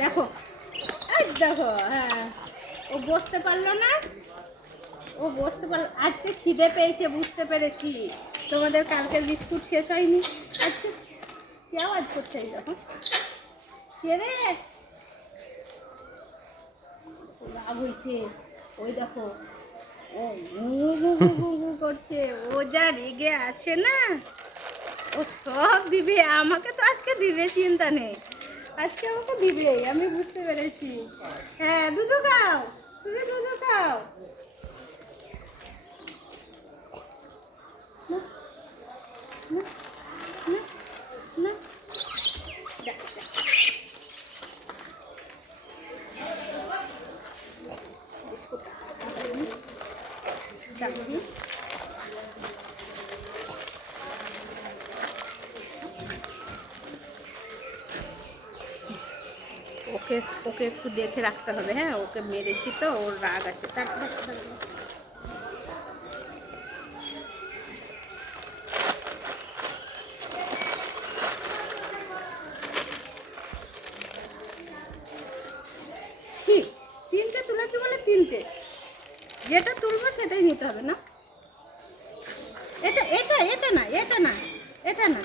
দেখো দেখো, হ্যাঁ ও বসতে পারলো না, ও বসতে পারলো। আজকে খিদে পেয়েছে, বুঝতে পেরেছি। তোমাদের কালকের বিস্কুট শেষ হয়নি। আচ্ছা কি আওয়াজ করছে এই দেখো, কে রে? রাগ হয়েছে, ওই দেখো ও ঘু করছে, ও যা রেগে আছে না, ও সব দিবে আমাকে, তো আজকে দিবে, চিন্তা নেই, আজকে আমাকে দিবে, আমি বুঝতে পেরেছি। হ্যাঁ দুধু খাও, তুমি দুধু খাও। না না না না, দেখ, দেখ। বিস্কুটটা চাকরি ওকে, ওকে একটু দেখে রাখতে হবে। হ্যাঁ ওকে মেরেছি তো, ওর রাগ আছে। কি তিনটে তুলেছি বলে তিনটে, যেটা তুলবো সেটাই নিতে হবে না? এটা এটা এটা না, এটা না, এটা না।